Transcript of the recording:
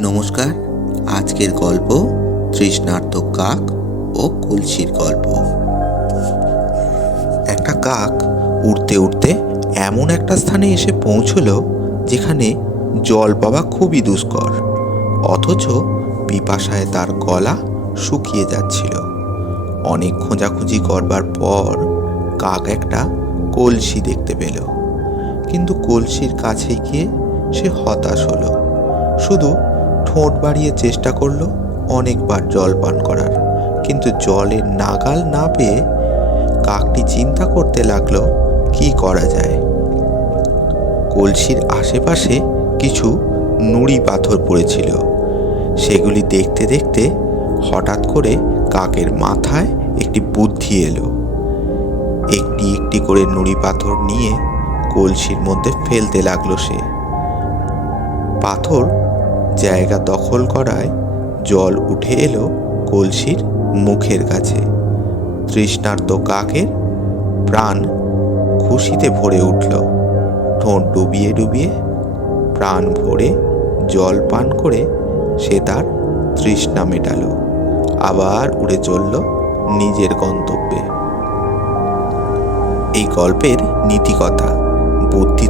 নমস্কার। আজকের গল্প তৃষ্ণার্ত কাক ও কলসির গল্প। একটা কাক উড়তে উড়তে এমন একটা স্থানে এসে পৌঁছলো যেখানে জল পাওয়া খুবই দুষ্কর, অথচ পিপাসায় তার গলা শুকিয়ে যাচ্ছিল। অনেক খোঁজাখুঁজি করবার পর কাক একটা কলসি দেখতে পেল। কিন্তু কলসির কাছে গিয়ে সে হতাশ হলো। শুধু ঠোঁট বাড়িয়ে চেষ্টা করল অনেকবার জল পান করার। কিন্তু জলের নাগাল না পেয়ে কাকটি চিন্তা করতে লাগল, কি করা যায়? কলসির আশেপাশে কিছু নুড়ি পাথর পড়েছিল। সেগুলি দেখতে দেখতে হঠাৎ করে কাকের মাথায় একটি বুদ্ধি এলো। একটি একটি করে নুড়ি পাথর নিয়ে কলসির মধ্যে ফেলতে লাগল সে। পাথর জায়গা দখল করায় জল উঠে এলো কলসির মুখের কাছে। তৃষ্ণার্ত কাকের প্রাণ খুশিতে ভরে উঠল। ঠোঁট ডুবিয়ে ডুবিয়ে প্রাণ ভরে জল পান করে সে তার তৃষ্ণা মেটালো। আবার উড়ে চলল নিজের গন্তব্যে। এই গল্পের নীতিকথা। বুদ্ধি